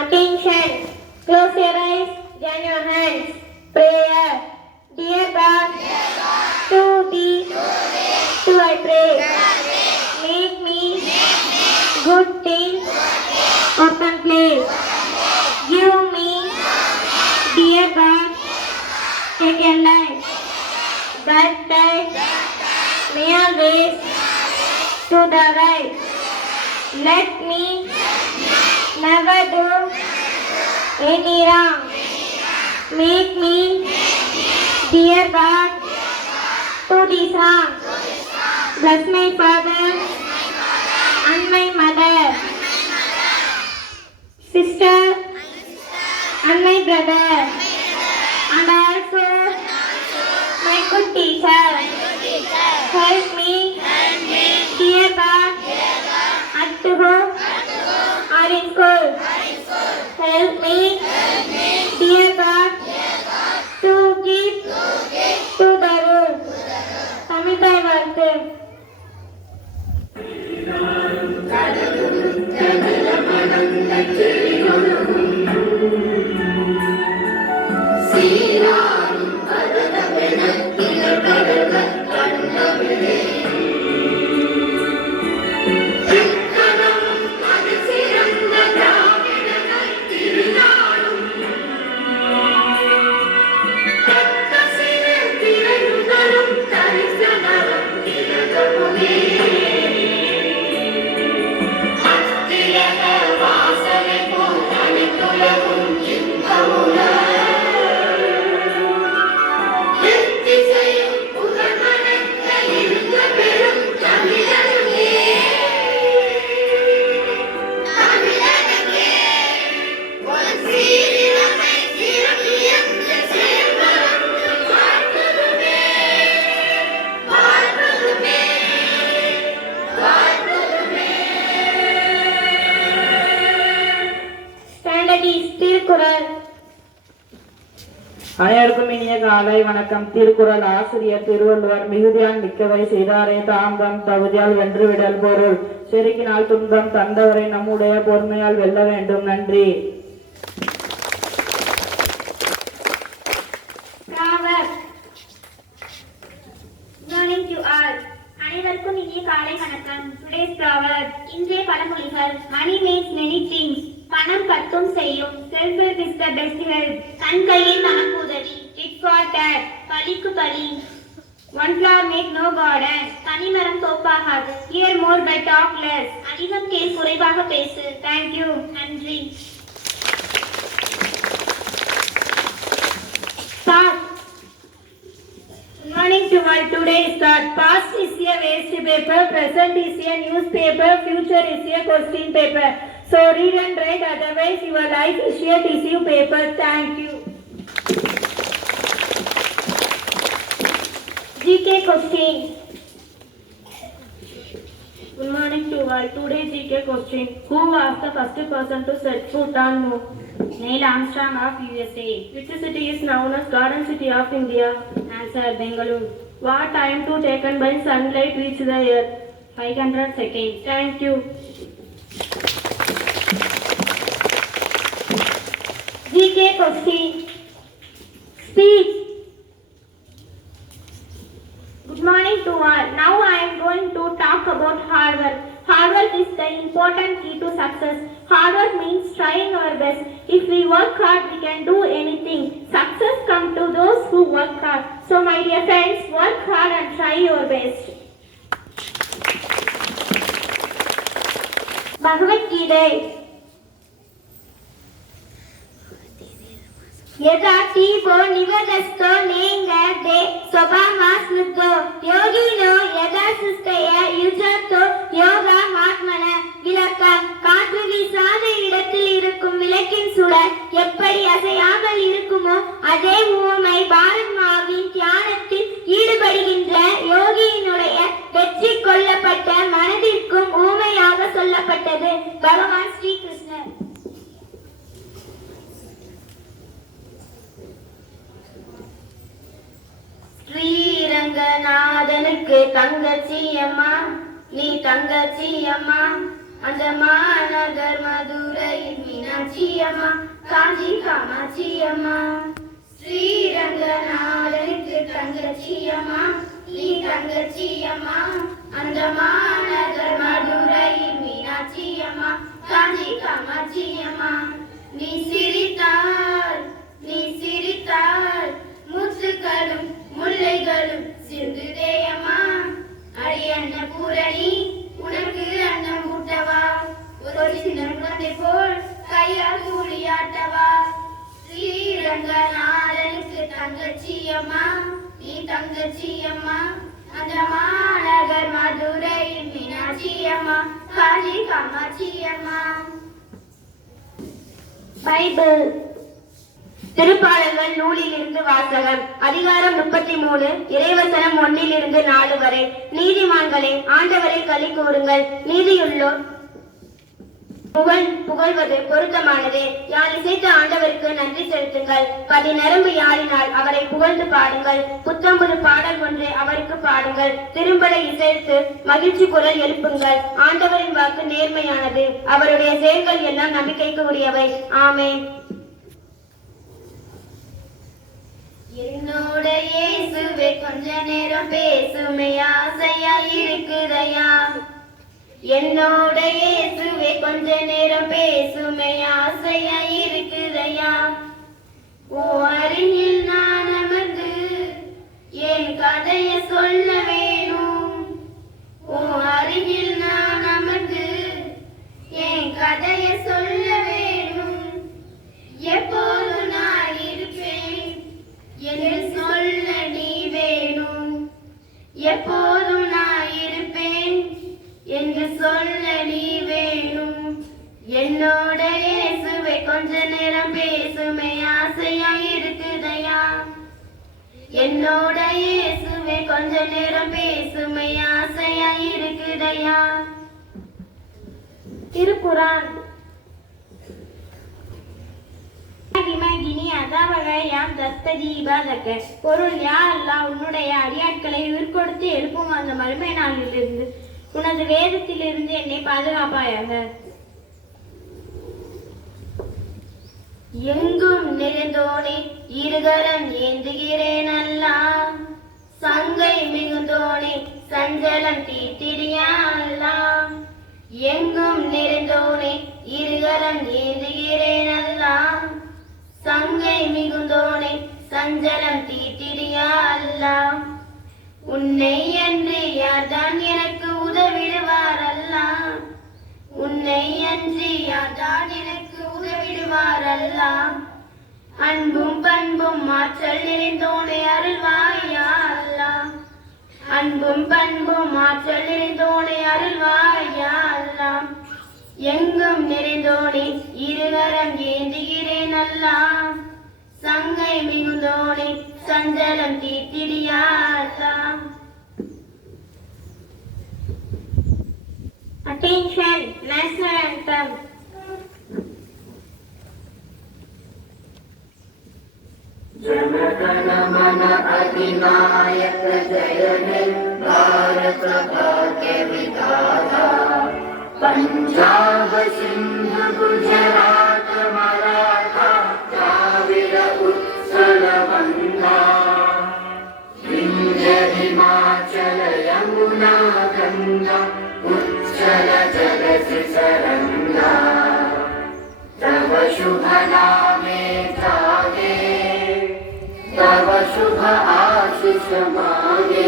Attention! Close your eyes, join your hands. Prayer. Dear God, to thee, to I pray. Make me good things, open place. Give me, dear God, second life. That I may always to the right. Let me never do any wrong. Make me, dear God, to this wrong. Bless my father and my mother, sister and my brother, and also my good teacher. Help me, dear God, at home or in school. Help me, dear God, to keep to the rule. தமிழ்தாய் வாழ்த்து. திருக்குறள். அனைவருக்கும் இனிய காலை வணக்கம். திருக்குறள் ஆசிரியர் திருவள்ளுவர். மிகுதியால் மிக்கவை செய்தாரே தாம் தம் தகுதியால் வென்றுவிடல். பொருள்: செருக்கினால் துன்பம் தந்தவரை நம்முடைய பொறுமையால் வெல்ல வேண்டும். நன்றி. அனைவருக்கும் இனிய காலை வணக்கம். Today's proverb. இன்றைய பழமொழிகள். Money makes many things. பணம் கத்தும் செய்யும். Self help is the best help. தன் கையே தனக்கு உதவி. Tit for tat. பலிக்கு பலி. One flower make no garden. தனிமரம் தோப்பாகாது. Hear more but talk less. அதிகம் கேள் குறைவாக பேசு. Thank you. நன்றி. Start. Good morning to all. Today start. Past is a waste paper, present is a newspaper, future is a question paper. So read and write, otherwise your life is a tissue paper. Thank you. GK question. Good morning to all. Today GK question. Who was the first person to set foot on moon? Neil Armstrong of USA. Which city is known as Garden City of India? Answer: Bengaluru. What time to taken by sunlight reach the earth? 500 seconds. Thank you. GK question. Speech. Good morning to all. Now I am going to talk about hard work. Hard work is the important key to success. Hard work means trying our best. If we work hard, we can do anything. Success comes to those who work hard. So my dear friends, work hard and try your best. Bhagavad Gita. यदा तीवो निवदस्तो नेंगदे स्वभावस्मृतो योगिनो यदा सुस्तय युजतो யோகா மாத்மன. விளக்கம்: காற்று வீசாத இடத்தில் இருக்கும் விளக்கின் சுடர் எப்படி அசையாமல் இருக்குமோ அதே உவமை பாரத்மாவின் தியானத்தில் ஈடுபடுகின்ற யோகியினுடைய வெற்றி கொள்ளப்பட்ட மனதிற்கும் ஊமையாக சொல்லப்பட்டது. பகவான் ஸ்ரீ கிருஷ்ணர். ஸ்ரீரங்கநாதனுக்கு தங்கச்சி அம்மா, நீ தங்கச்சி அம்மா. அந்த மாநகர் மதுரையின் மீனாட்சி அம்மா காஞ்சி காமாட்சி அம்மா ஸ்ரீரங்கநாதனுக்கு தங்கச்சி அம்மா நீ தங்கச்சி அம்மா அந்த மாநகர் மதுரையில் மீனாட்சி அம்மா காஞ்சி காமாட்சி அம்மா நீ சிரித்தால் முத்துக்களும் முல்லைகளும் சிந்துதே அம்மா அடி அன்ன பூரணி உனக்கு அன்னம் ஊட்டவா ஒரு சின்ன குழந்தை போல் கையால் கூலியாட்டவா ஸ்ரீரங்கநாதனுக்கு தங்கச்சி அம்மா நீ தங்கச்சி அம்மா அந்த மாநகர் மதுரை மீனாட்சி அம்மா காஞ்சி காமாட்சி அம்மா. பைபிள் திருப்பாடல்கள் நூலில் இருந்து வாசகம். அதிகாரம் 33 இறைவசனம் 1 - 4 வரை. நீதிமான்களே ஆண்டவரை களி கூறுங்கள், நீதியுள்ளோர் புகழ்வது பொருத்தமானது. யாழ் இசைத்த ஆண்டவருக்கு நன்றி செலுத்துங்கள். 10 நரம்பு யாழினால் அவரை புகழ்ந்து பாடுங்கள். புத்தம்புது பாடல் ஒன்று அவருக்கு பாடுங்கள். திரும்பலை இசைத்து மகிழ்ச்சி குரல் எழுப்புங்கள். ஆண்டவரின் வாக்கு நேர்மையானது, அவருடைய செயல்கள் எல்லாம் நம்பிக்கைக்கு உரியவை. ஆமென். என்னோட இயேசுவே கொஞ்ச நேரம் பேசுமே ஆசையா இருக்குதையா. என்னோட இயேசுவே கொஞ்ச நேரம் பேசுமே ஆசையா இருக்குதையா. ஓ அருகில் நான் அமர்ந்து என் கதைய சொல்ல வேணும். ஓ அருகில் நான் அமர்ந்து என் கதைய சொல்ல வேணும். எப்போது நான் இருப்பேன் என்று சொல்ல நீ வேணும். எப்போதும் நான் இருப்பேன் என்று சொல்ல நீ வேணும். என்னோட இயேசுவே கொஞ்ச நேரம் பேசுமே ஆசையா இருக்குதையா. என்னோட இயேசுவே கொஞ்ச நேரம் பேசுமே ஆசையா இருக்குதையா. திருக்குரான். பொருள், யா அல்லாஹ் உன்னுடைய அடியாட்களை உயிர் கொடுத்து எழுப்பும் அந்த மறுமை நாளிலிருந்து உனது வேதத்திலிருந்து என்னை பாதுகாப்பாயாக. எங்கும் நிறைந்தோனே இருகரம் ஏந்துகிறேன் அல்லா. சங்கை மிகுந்தோனே சஞ்சலம் தீர்த்திடியா அல்லா. எங்கும் நிறைந்தோனே இருகரம் ஏந்துகிறேன் அல்லா. சங்கை மிகுந்தோனே சஞ்சலம் தீர்த்திடியா அல்லா. உன்னை அன்றி யார்தான் எனக்கு உதவிடுவார் அல்லா. உன்னை அன்றி யார்தான் எனக்கு உதவிடுவார் அல்லா. அன்பும் பண்பும் ஆற்றல் நிறைந்தோனே அருள்வாயா அல்லா. அன்பும் பண்பும் ஆற்றல் நிறைந்தோனே அருள்வாயா அல்லா. எங்கும் நிறைந்தோனே இருகரம் ஏந்துகிறேன் அல்லா. சங்கை மிகுந்தோனே சஞ்சலம் தீர்த்திடியா அல்லா. Attention, national anthem. जनगण मन अधिनायक जय हे भारत भाग्य विधाता. पंजाब सिंध गुजरात मराठा द्राविड उत्कल बंगा. विंध्य हिमाचल यमुना गंगा उच्चल जलधि तरंगा. तव शुभ नामे जागे, तव शुभ आशीष मागे.